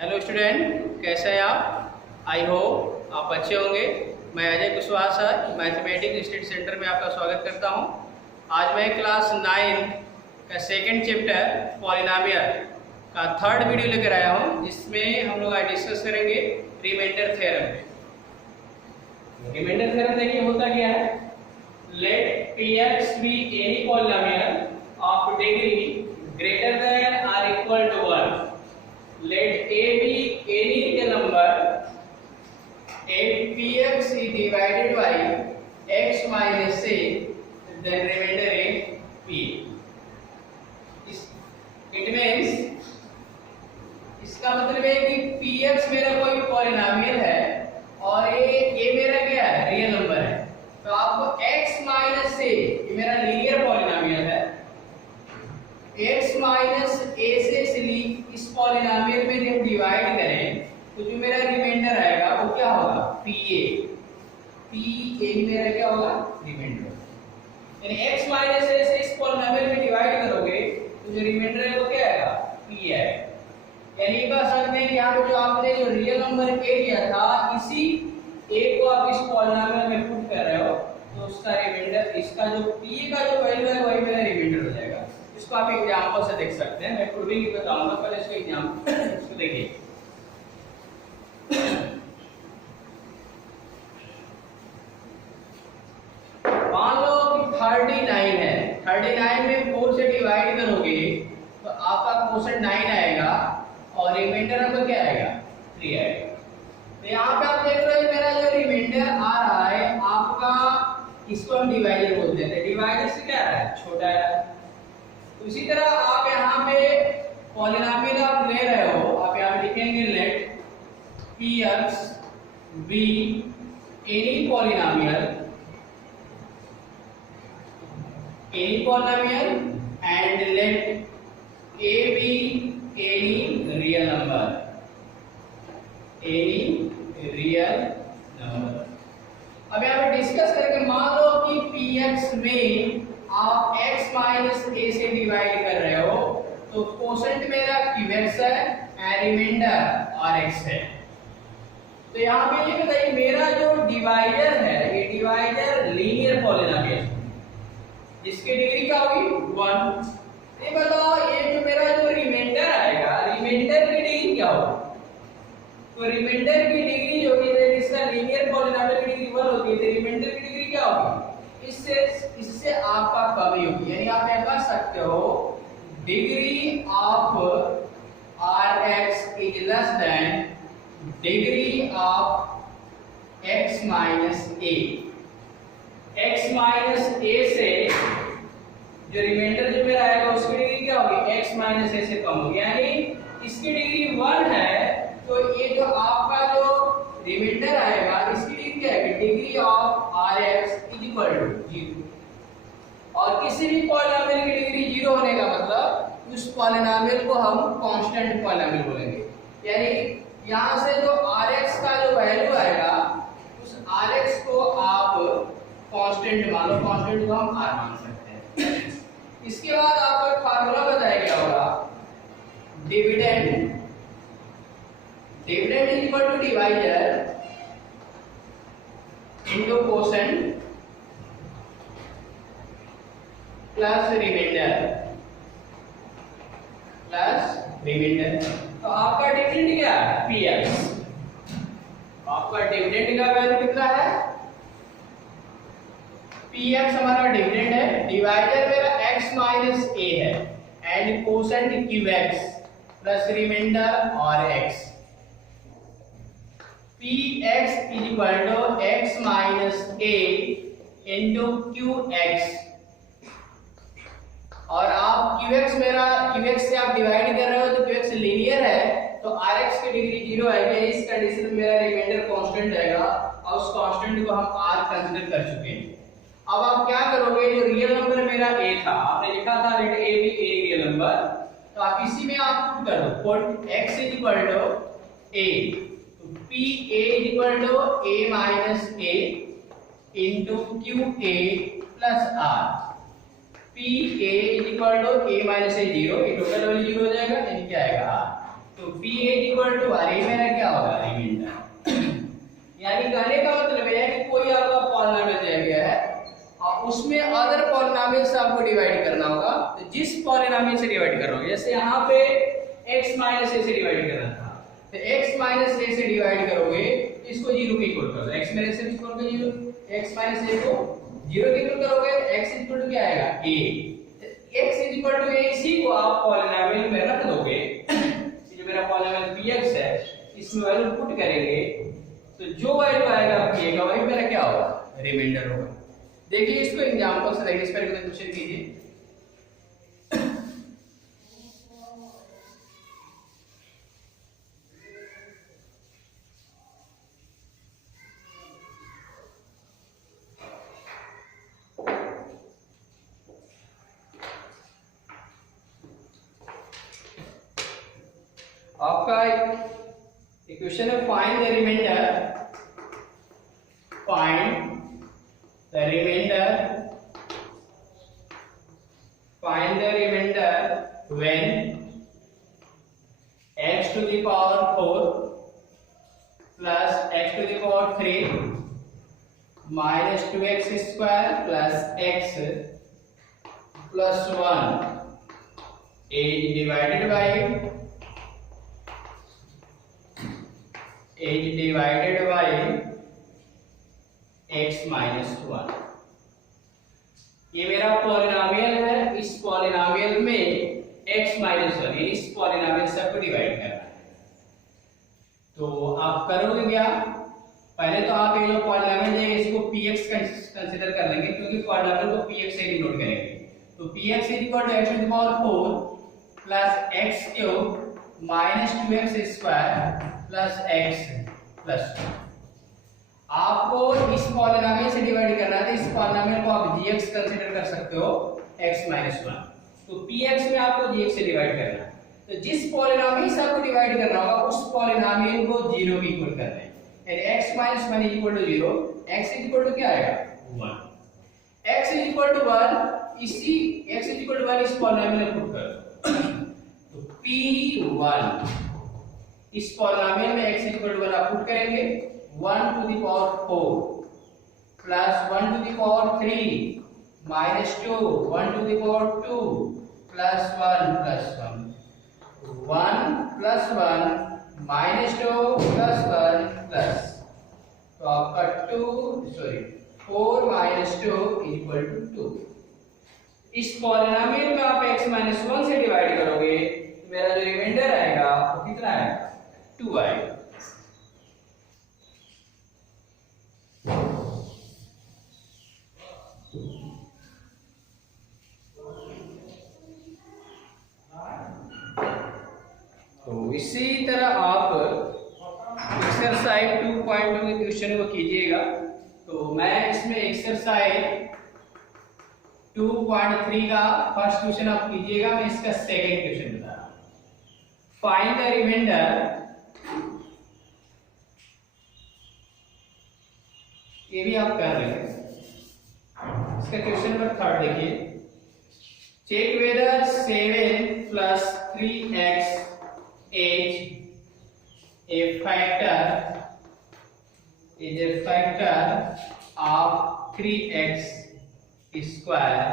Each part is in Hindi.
हेलो स्टूडेंट, कैसे हैं आप? आई होप आप अच्छे होंगे। मैं Ajay Kushwaha sir mathematics study centre में आपका स्वागत करता हूं। आज मैं क्लास 9 का सेकंड चैप्टर पॉलिनोमियल का थर्ड वीडियो लेकर आया हूं, जिसमें हम लोग आज डिस्कस करेंगे रिमाइंडर थ्योरम। रिमाइंडर थ्योरम देखिए होता क्या है। Let px be any polynomial of degree greater than और equal to 1। Let a be any real number if px is divided by x minus a, then remainder is p. It means इसका मतलब है कि px मेरा कोई पॉलिनोमियल है और a मेरा क्या है, रियल नंबर है। तो आपको x माइनस a, ये मेरा लीनियर पॉलिनोमियल है, x माइनस a से इस पॉलिनोमियल में जब डिवाइड करें तो जो मेरा रिमाइंडर आएगा वो क्या होगा, pa मेरा क्या होगा, रिमाइंडर। यानी x माइनस a से इस पॉलिनोमियल में डिवाइड करोगे तो जो रिमाइंडर है वो क्या आएगा, p है। यानी कह सकते हैं कि यहाँ पे जो आपने जो रियल नंबर a लिया था, इसी a को आप इस पॉलिनोमियल में पुट कर रहे हो तो उसका रिमाइंडर, इसका जो p का जो वैल्यू है वही मेरा रिमाइंडर हो जाएगा। इसको आप एग्जांपल से देख सकते हैं, मैं प्रूविंग ही बताऊंगा, पहले इसको एग्जांपल इसको देखिए। मान लो कि 39 है, 39 में 4 से डिवाइड करोगे तो आपका क्वोशंट 9 आएगा और रिमाइंडर आपका क्या आएगा, 3 आएगा। तो यहाँ पे आप देख रहे हो मेरा जो रिमाइंडर आ रहा है आपका, इसको हम डिवाइडर बोलते हैं। डिवाइडर से क्या है, छोटा है। उसी तरह आप यहाँ पे पॉलिनोमियल आप ले रहे हो, आप यहाँ पे लिखेंगे let px be any polynomial and let a be any real number, अब यहाँ पे डिस्कस करके मान लो कि px में आप x माइनस a से डिवाइड कर रहे हो तो क्वोशंट मेरा qx है और रिमाइंडर rx है। तो यहाँ पे ये बताइए मेरा जो डिवाइडर है, ये डिवाइडर लीनियर पॉलिनोमियल जिसकी डिग्री क्या होगी, 1। ये बताओ ये जो मेरा जो रिमाइंडर आएगा, रिमाइंडर की डिग्री क्या होगी। तो रिमाइंडर की डिग्री जो है, जिसका लीनियर पॉलिनोमियल की डिग्री 1 होती है, तो रिमाइंडर की डिग्री क्या होगी, इससे आपका कमी होगी। यानी आप ये कह सकते हो degree of rx is less than degree of x minus a। x minus a से जो रिमाइंडर जो मेरा आएगा उसकी डिग्री क्या होगी, x माइनस a से कम होगी। यानी इसकी डिग्री 1 है तो ये जो आपका जो रिमाइंडर आएगा इसकी डिग्री क्या है, degree of rx is equal to 0। और किसी भी पॉलिनोमियल की डिग्री 0 होने का मतलब उस पॉलिनोमियल को हम कांस्टेंट पॉलिनोमियल बोलेंगे। यानी यहाँ से जो rx का जो वैल्यू आएगा उस rx को आप कांस्टेंट मान लो, कांस्टेंट को हम r मान सकते हैं। इसके बाद आपको एक फार्मूला बताया गया होगा, dividend is equal to divider into quotient plus remainder तो आपका डिविडेंड क्या है, px। आपका डिविडेंड का वैल्यू कितना है, px हमारा डिविडेंड है, डिवाइडर मेरा x माइनस a है and quotient qx plus remainder rx। px is equal to x minus a into qx। और आप qx मेरा, qx से आप डिवाइड कर रहे हो तो qx लीनियर है तो rx की डिग्री 0 आएगी। इस कंडीशन में मेरा रिमाइंडर कांस्टेंट आएगा और उस कांस्टेंट को हम r कंसीडर कर चुके हैं। अब आप क्या करोगे, जो रियल नंबर मेरा a था, आपने लिखा था let a be a real number, तो आप इसी में आप पुट कर दो, put x is equal to a, pa is equal to a minus a into qa plus r। pa is equal to a minus a 0, ये टोटल वैल्यू 0 हो जाएगा, यानी क्या आएगा r। तो p is equal to r, ये मेरा क्या होगा, रिमाइंडर। यानी कहने का मतलब है कि कोई आपका पॉलिनोमियल दिया गया है और उसमें अदर पॉलिनोमियल से आपको डिवाइड करना होगा। तो जिस पॉलिनोमियल से डिवाइड कर रहे हो, जैसे यहाँ पे x माइनस ए से डिवाइड करना था, तो x माइनस ए से डिवाइड करोगे इसको 0 के इक्वल करो, x minus A equal to 0, x minus A को 0 के इक्वल करोगे तो x इक्वल टू क्या आएगा, a। x equal to a, इसी को आप पॉलिनोमियल में रख दोगे। ये जो मेरा पॉलिनोमियल px है इसमें वैल्यू पुट करेंगे तो जो वैल्यू आएगा p का वही मेरा क्या होगा, रिमाइंडर होगा। देखिए इसको एग्जांपल से देखिए, इस पर क्वेश्चन कीजिए। आपका इक्वेशन है find the remainder, find the remainder, find the remainder when x to the power 4 plus x to the power 3 minus 2x square plus x plus 1 is divided by x minus 1। ये मेरा पॉलिनोमियल है, इस पॉलिनोमियल में x माइनस 1 इस पॉलिनोमियल सबको डिवाइड करना है। तो आप करोगे क्या, पहले तो आप ये जो पॉलिनोमियल है इसको px कंसीडर कर लेंगे, क्योंकि पॉलिनोमियल को px से डिनोट करेंगे। तो px equal to x to the power 4 plus x cube minus 2x square plus x plus 1। आपको इस पॉलिनोमियल से डिवाइड करना है, तो इस पॉलिनोमियल को आप gx कंसीडर कर सकते हो x माइनस 1। तो px में आपको gx से डिवाइड करना है, तो जिस पॉलिनोमियल से आपको डिवाइड करना होगा उस पॉलिनोमियल को 0 के इक्वल करना है। यानी x minus 1 is equal to 0, x is equal to क्या आएगा, 1। x इज इक्वल टू 1, इसी x इज इक्वल टू 1 इस पॉलिनोमियल में पुट करो। तो p1 इस पॉलिनोमियल में x इज इक्वल टू 1 आप पुट करेंगे, 1 to the power 4 plus 1 to the power 3 minus 2, 1 to the power 2 plus 1 plus 1, 1 plus 1 minus 2 plus 1 plus, तो आपका 4 minus 2 equal to 2। इस पॉलिनोमियल में आप x minus 1 से डिवाइड करोगे तो मेरा जो रिमाइंडर आएगा वो कितना आएगा, 2 आएगा। तो इसी तरह आप एक्सरसाइज 2.2 के क्वेश्चन को कीजिएगा। तो मैं इसमें एक्सरसाइज 2.3 का फर्स्ट क्वेश्चन आप कीजिएगा, मैं इसका सेकंड क्वेश्चन बता रहा हूं। फाइंड द रिमाइंडर, ये भी आप कर रहे हैं। इसका क्वेश्चन नंबर 3 देखिए, check whether 7 plus 3x is a factor of 3x square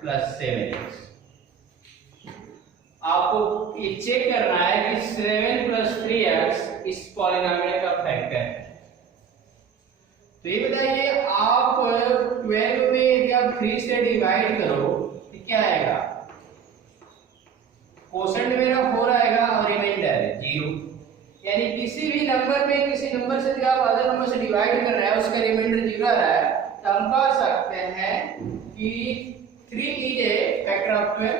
plus 7x। आपको ये चेक करना है कि 7 plus 3x इस पॉलिनोमियल का फैक्टर है। तो ये बताइए, आप 12 में यदि आप 3 से डिवाइड करो तो क्या आएगा, कोशेंट मेरा 4 आएगा और रिमाइंडर 0। यानी किसी भी नंबर में किसी नंबर से यदि आप अदर नंबर से डिवाइड कर रहे हैं उसका रिमाइंडर 0 आ रहा है, तो हम कह सकते हैं कि 3 इज ए फैक्टर ऑफ 12।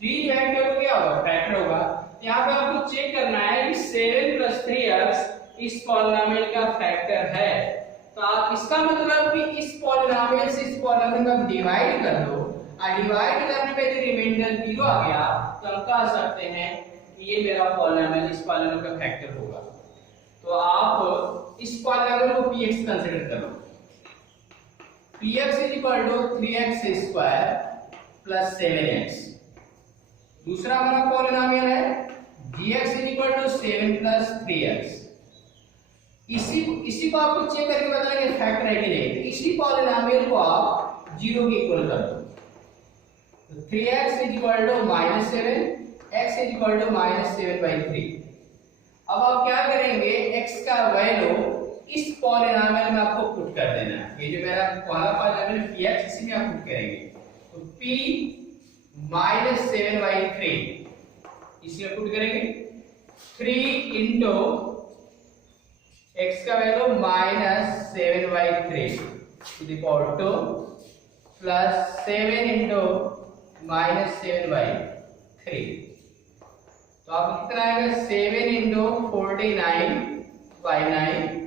3 जो है क्या होगा, फैक्टर होगा। यहाँ पे आपको चेक करना है कि 7 plus 3x इस पॉलिनोमियल का फैक्टर है। तो आप इसका मतलब कि इस पॉलिनोमियल से इस पॉलिनोमियल को डिवाइड कर दो, और डिवाइड करने पे यदि रिमाइंडर 0 आ गया तो हम कह सकते हैं कि ये मेरा पॉलिनोमियल इस पॉलिनोमियल का फैक्टर होगा। तो आप इस पॉलिनोमियल को px कंसीडर करो। px is equal to 3x square plus 7x। दूसरा हमारा पॉलिनोमियल है gx is equal to 7 plus 3x। इसी को आपको चेक करके बताना कि फैक्टर है कि नहीं। तो इसी पॉलिनोमियल को आप 0 के इक्वल कर दो। तो 3x is equal to -7, x is equal to -7/3। अब आप क्या करेंगे, x का वैल्यू इस पॉलिनोमियल में आपको पुट कर देना है। ये जो मेरा पहला पॉलिनोमियल px, इसी में आप पुट करेंगे। तो p -7/3 इसी में पुट करेंगे। 3 इंटू x का value -7/3 to the power 2 plus 7 into -7/3। तो आप कितना आएगा, 7 इंटू 49/9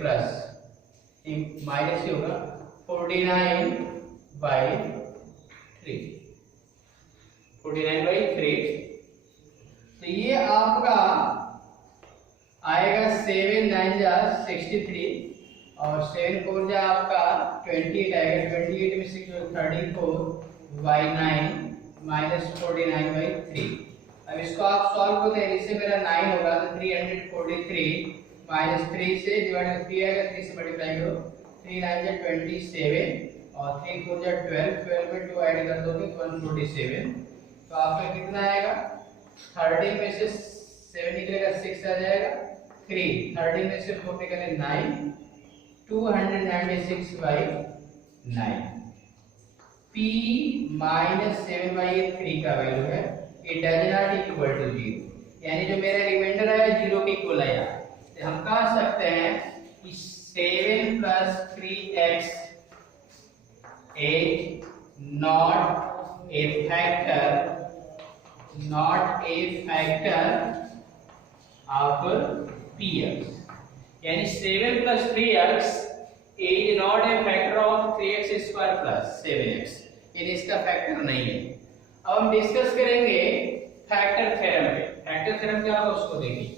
प्लस माइनस ही होगा 49/3। तो ये आपका आएगा 7 9 जा 63 और 7 4 जा आपका 28 आएगा। 28 में से 34/9 -49/3। अब इसको आप सॉल्व करते हैं, इससे मेरा 9 होगा तो 343 -3 से डिवाइड 3 आएगा, 3 से मल्टीप्लाई करो। 3 9 जा 27 और 3 4 जा 12, 12 में 2 ऐड कर दोगे तो 147। तो आपका कितना आएगा, 13 में से 7 निकलेगा 6 आ जाएगा, 3 13 में से 4 निकले 9, 296/9। p -7/3 का वैल्यू है, it does not equal to 0, यानी जो मेरा रिमाइंडर है 0 के इक्वल आया। तो हम कह सकते हैं कि 7 plus 3x is not a factor of px, यानी 7 plus 3x is not a factor of 3x square plus 7x, यानी इसका फैक्टर नहीं है। अब हम डिस्कस करेंगे फैक्टर थ्योरम पे। फैक्टर थ्योरम क्या होगा उसको देखिए।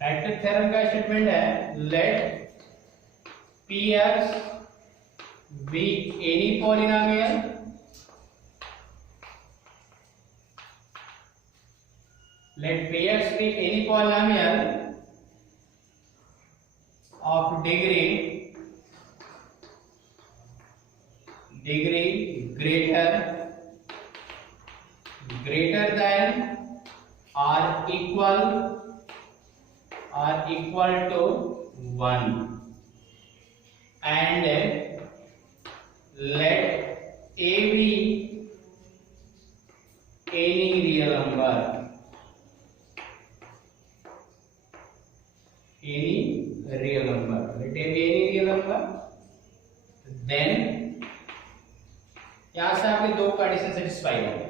फैक्टर थ्योरम का स्टेटमेंट है, let px be any polynomial of degree greater than or equal to 1, and let a be any real number, then यहां से आपके दो कंडीशन सेटिस्फाई हो गए।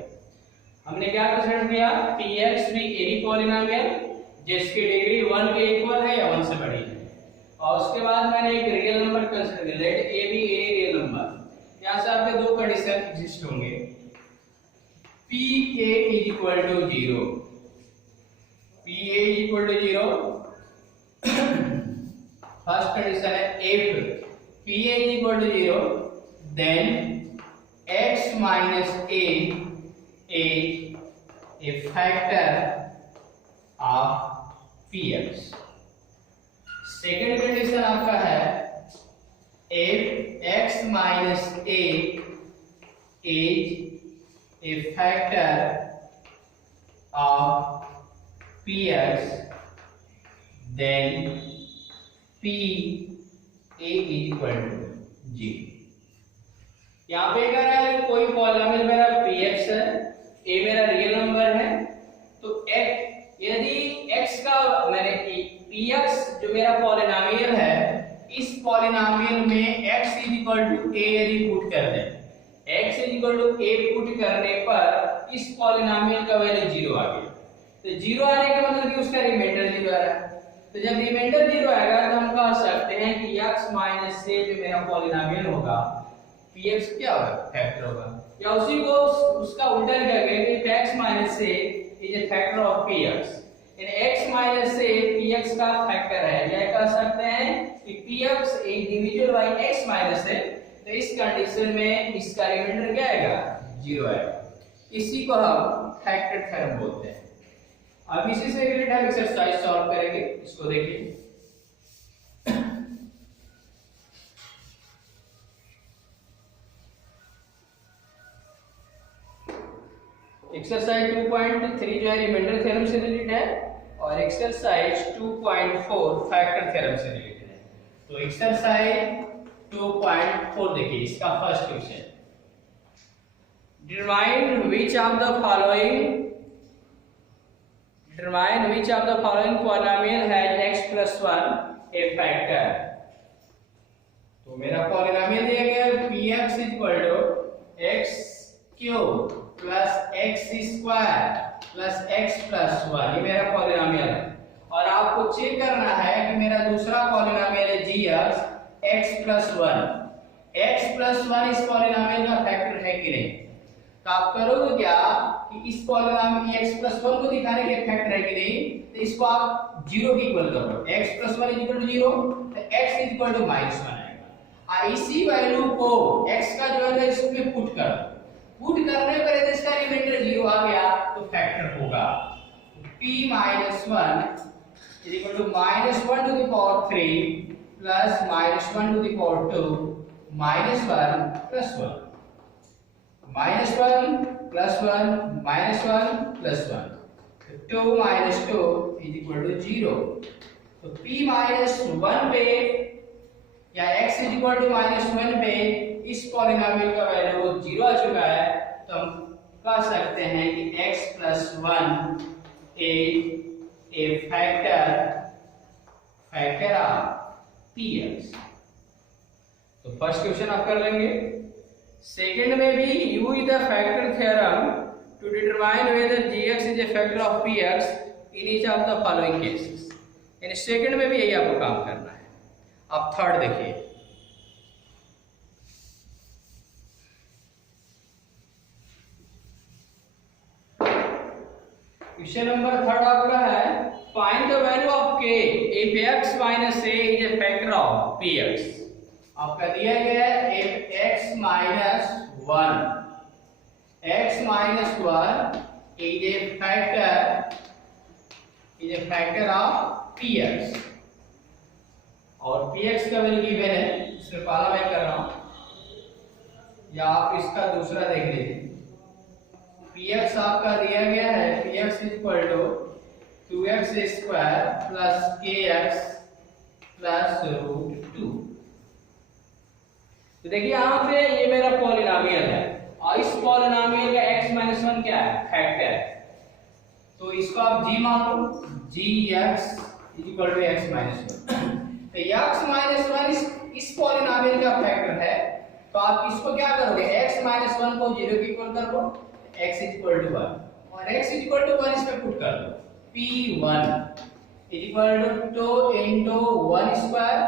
हमने क्या कंसीडर किया, px भी एनी पॉलिनोमियल जिसकी डिग्री 1 के इक्वल है या 1 से बड़ी है, और उसके बाद मैंने एक रियल नंबर कंसीडर किया, लेट a भी एनी रियल नंबर। यहां से आपके दो कंडीशन एग्जिस्ट होंगे, pa is equal to 0, first condition है if pa is equal to 0 then x minus a is a factor of px। Second condition आपका है if x minus a is a factor of px then p a is equal to 0। यहाँ पे कह रहा है कोई पॉलिनोमियल मेरा px है, a मेरा रियल नंबर है, तो यदि x का मैंने px जो मेरा पॉलिनोमियल है, इस पॉलिनोमियल में x is equal to a यदि पुट कर दें, x is equal to a put करने पर इस पॉलिनोमियल का वैल्यू 0 आ गया। तो 0 आने का मतलब कि उसका रिमाइंडर 0 आ रहा है। तो जब रिमाइंडर 0 आएगा तो हम कह सकते हैं कि x माइनस से जो मेरा पॉलिनोमियल होगा px क्या होगा, फैक्टर होगा। या उसी को उसका उल्टा लिखा गया कि x माइनस से is a factor of px, यानी x माइनस से px का फैक्टर है। या कह सकते हैं कि px एक डिविजन बाय x माइनस है, तो इस कंडीशन में इसका रिमाइंडर क्या आएगा, 0 आएगा। इसी को हम फैक्टर थ्योरम बोलते हैं। अब इसी से रिलेटेड हम एक्सरसाइज सॉल्व करेंगे, इसको देखिए। एक्सरसाइज 2.3 जो है रिमाइंडर थ्योरम से रिलेटेड है और एक्सरसाइज 2.4 फैक्टर थ्योरम से रिलेटेड है। तो एक्सरसाइज 2.4 देखिए, इसका first question, determine which of the following polynomial has x plus 1 a factor। तो मेरा पॉलिनोमियल दिया गया px equal to x cube plus x square plus x plus 1, ये मेरा पॉलिनोमियल है। और आपको चेक करना है कि मेरा दूसरा पॉलिनोमियल है gx x plus 1। x plus 1 इस पॉलिनोमियल का फैक्टर है कि नहीं। तो आप करोगे क्या कि इस पॉलिनोमियल x प्लस 1 को दिखाने के लिए फैक्टर है कि नहीं, तो इसको आप 0 के इक्वल कर दो। x plus 1 is equal to 0, तो x is equal to minus 1 आएगा। इसी वैल्यू को x का जो है इसमें पुट कर दो। पुट करने पर यदि इसका रिमाइंडर 0 आ गया तो फैक्टर होगा p minus 1 is equal to minus 1 to the power 3 plus minus 1 to the power 2 minus 1 plus 1, minus 1 plus 1 minus 1 plus 1, 2 minus 2 is equal to 0। तो p माइनस 1 पे या x is equal to minus 1 पे इस पॉलिनोमियल का वैल्यू 0 आ चुका है, तो हम कह सकते हैं कि x plus 1 a factor of px। तो फर्स्ट क्वेश्चन आप कर लेंगे। सेकंड में भी use the factor theorem to determine whether gx is a factor of px in each of the following cases। यानी सेकंड में भी यही आपको काम करना है। अब थर्ड देखिए, क्वेश्चन नंबर थर्ड आपका है find the value of k if x minus a is a factor of px। आपका दिया गया है if x minus 1 is a factor of px और px का वैल्यू गिवन है, इसमें पहला मैं कर रहा हूं या आप इसका दूसरा देख लीजिए। px आपका दिया गया है px equal to 2x square plus kx plus root 2। तो देखिए यहाँ पे ये मेरा पॉलिनोमियल है और इस पॉलिनोमियल का x माइनस 1 क्या है, फैक्टर है। तो इसको आप g मान लो, gx equal to x minus 1। तो x माइनस 1 इस पॉलिनोमियल का फैक्टर है, तो आप इसको क्या करोगे, x माइनस 1 को 0 के इक्वल कर दो, x इक्वल टू 1 और x इक्वल टू 1 इसमें पुट कर दो। p1 equal to 2 into 1 square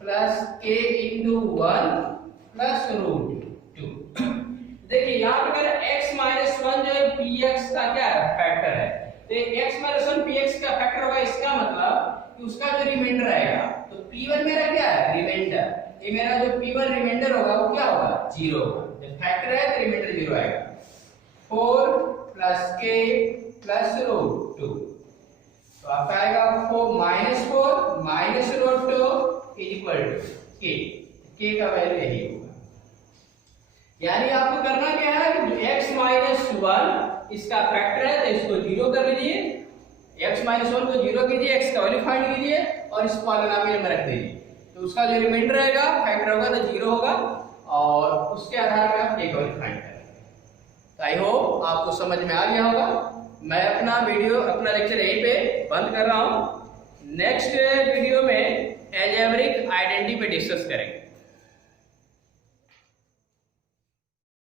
plus k into 1 plus root 2। देखिए यहाँ पे अगर x माइनस 1 जो है px का क्या है, फैक्टर है। तो x माइनस 1 px का फैक्टर होगा, इसका मतलब कि उसका जो रिमाइंडर आएगा, तो p1 मेरा क्या है, रिमाइंडर। ये मेरा जो p1 रिमाइंडर होगा वो क्या होगा, 0 होगा। जब फैक्टर है तो रिमाइंडर 0 आएगा। 4 प्लस k प्लस रूट 2, तो आपका आएगा 4 minus root 2 equal to k का वैल्यू यही होगा। यानी आपको करना क्या है कि x माइनस 1 इसका फैक्टर है तो इसको 0 कर लीजिए, x माइनस 1 को 0 कीजिए, x का वैल्यू फाइंड कीजिए और इस पॉलिनोमियल में रख दीजिए। तो उसका जो रिमाइंडर रहेगा, फैक्टर होगा तो 0 होगा और उसके आधार पर आप k का वैल्यू फाइंड करेंगे। आई होप आपको समझ में आ गया होगा। मैं अपना लेक्चर यहीं पे बंद कर रहा हूँ। नेक्स्ट वीडियो में अलजेब्रिक आइडेंटिटी पे डिस्कस करेंगे।